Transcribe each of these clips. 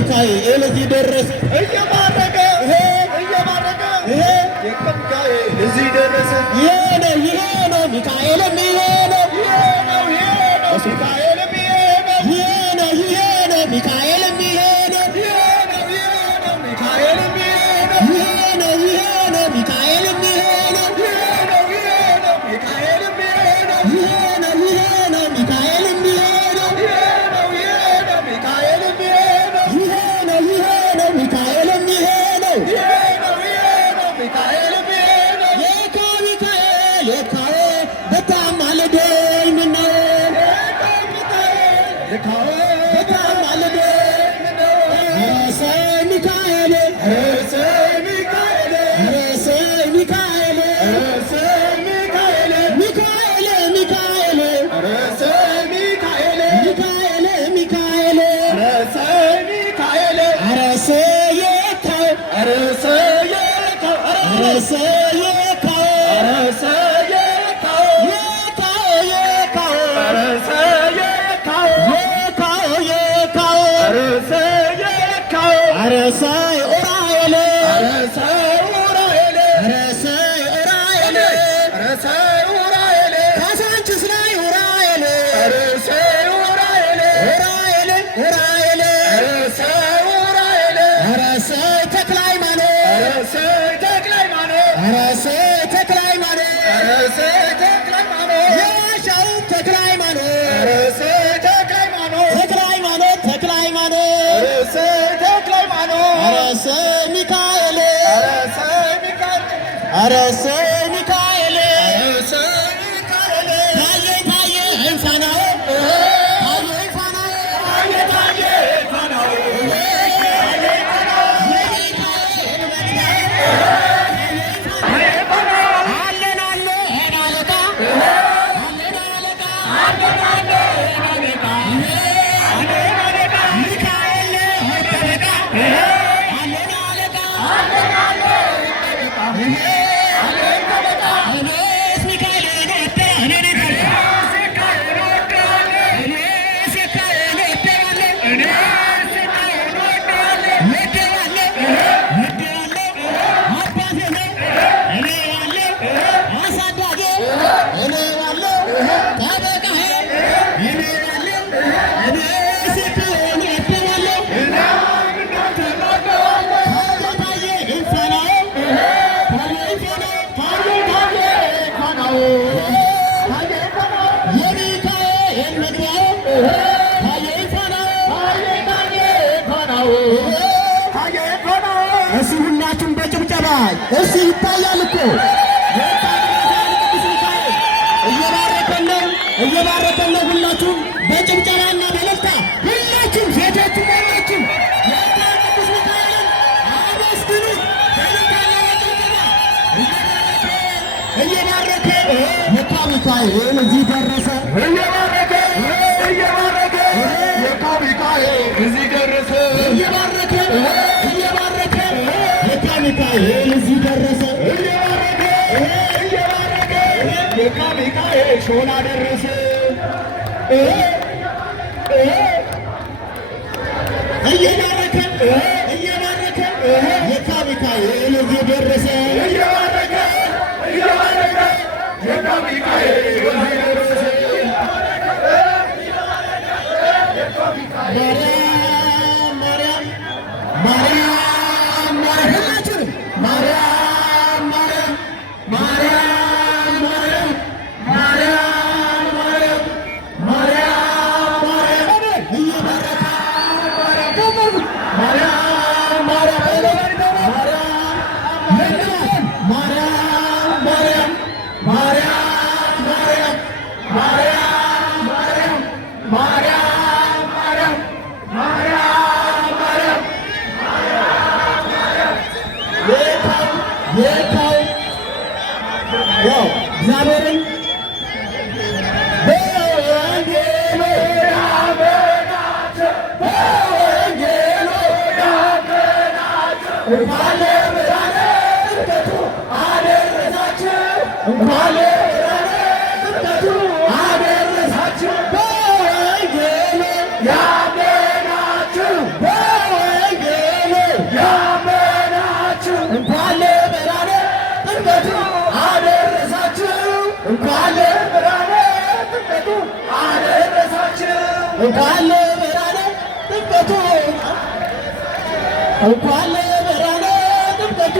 ሚካኤል እዚህ ደረሰ እየባረከ ሚካኤል እዚህ ደረሰ። ይሄ ነው ሚካኤል የሚሄደው ሚካኤል የሚሄደው ይሄ ነው ሚካኤል የሚሄደው ሚካኤል የሚሄደው ሚካኤል የሚሄደው አረሰ ተክለ ሃይማኖት አረሰ ተክለ ሃይማኖት የዋሻው ተክለ ሃይማኖት አረሰ ተክለ ሃይማኖት ተክለ ሃይማኖት ተክለ ሃይማኖት አረሰ ተክለ ሃይማኖት አረሰ ሚካኤል አረሰ ሚካኤል አረሰ ሚካኤል አረሰ ሚካኤል ታየ ታየ እንሳናው እሺ ሁላችሁም በጭብጨባ እሺ ይታያል እኮ እየባረከን ነው። ሁላችሁም በጭብጨባና በእልልታ ሁላችሁም ሴቶችም ወንዶችም ቅዱስ ሚካኤልን አመስግኑት። በእልልታና በጭብጨባ እየባረከ የካ ሚካኤል እዚህ ደረሰ። እየባረከ የካ ሚካኤል እዚህ ደረሰ። እየባረከ የካ ሚካኤል እዚህ ደረሰ። የካ ሚካኤል ሾላ ደረሰ። እየባረከ የካ ሚካኤል እዚህ ደረሰ። እየባረከ የካ ሚካኤል እዚህ ደረሰ። ማርያም ማርያም ሁላችንም ማርያም እግዚአብሔርን በወንጌሉ ያመናችሁ እንኳን ለብርሃነ ጥምቀቱ አደረሳችሁ። እንኳን ለብርሃነ ጥምቀቱ አደረሳችሁ። በወንጌሉ ያመናችሁ እንኳን ለብርሃነ ጥምቀቱ አደረሳችሁ። እንኳን ለብርሃነ ጥምቀቱ አደረሳችሁ። እንኳን ለብርሃነ ጥምቀቱ እንኳን ለብርሃነ ጥምቀቱ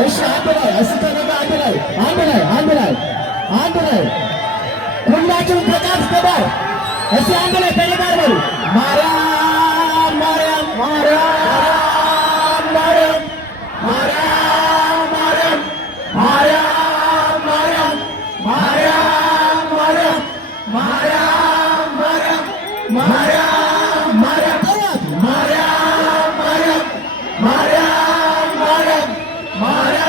እሺ አንድ ላይ ሁላችሁም ከጫፍ እስከ ዳር እስኪ አንድ ላይ ከእኔ ጋር በሉ ማርያም ማርያም ማርያም ማርያም ማርያም ማርያም ማርያም ማርያም ማርያም ማርያም ማርያም ማርያም ማርያም ማርያም ጠሯት ማርያም ማርያም ማርያም ማርያም ማርያም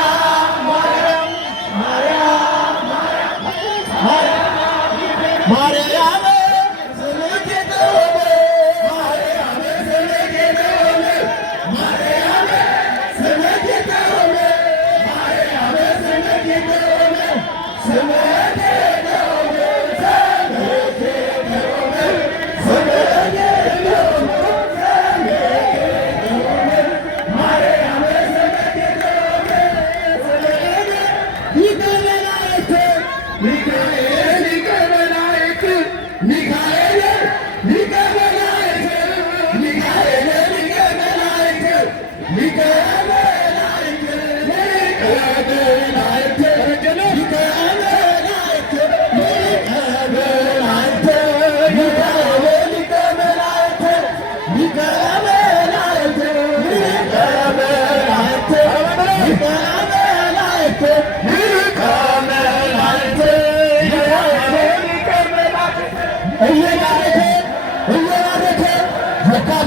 ማርያም ማርያም ማርያም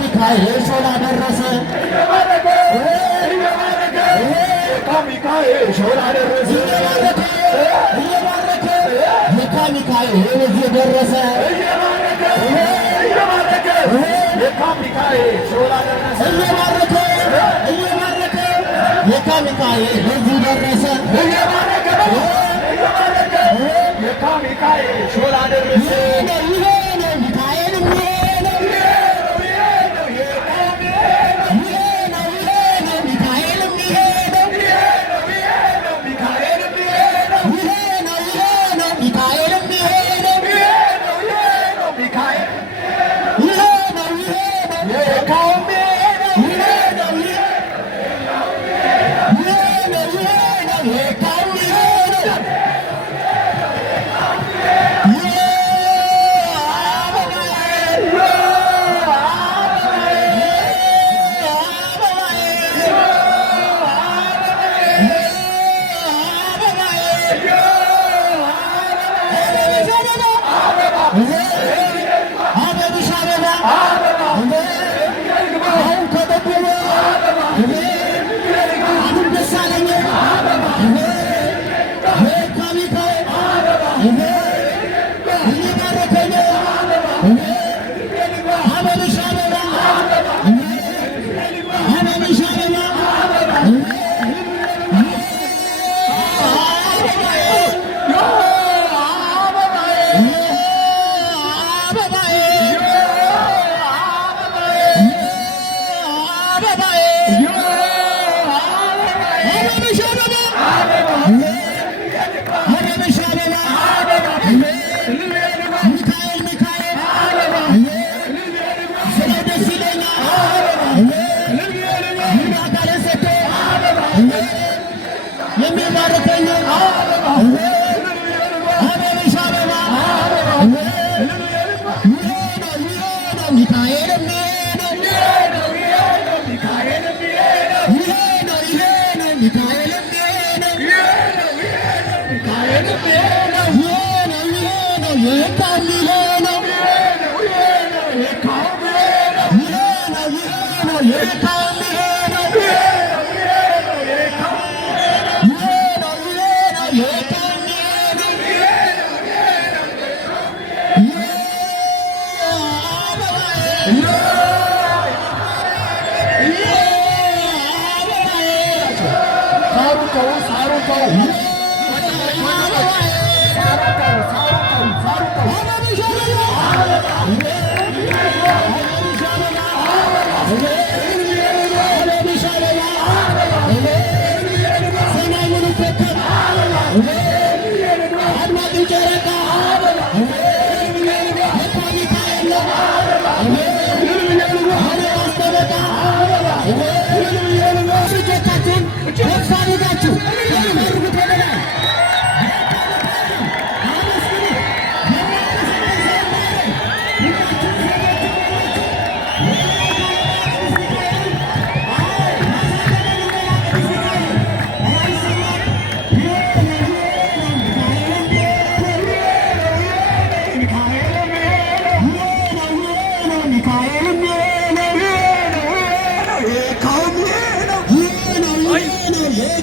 ሚካኤል ሾላ ደረሰ ሚካኤል ሾላ ደረሰ እየባረከ የካ ሚካኤል እዚህ ደረሰ የካ ሚካኤል ሾላ ደረሰ እየባረከ የካ ሚካኤል እዚህ ደረሰ የካ ሚካኤል ሾላ ደረሰ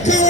Michael!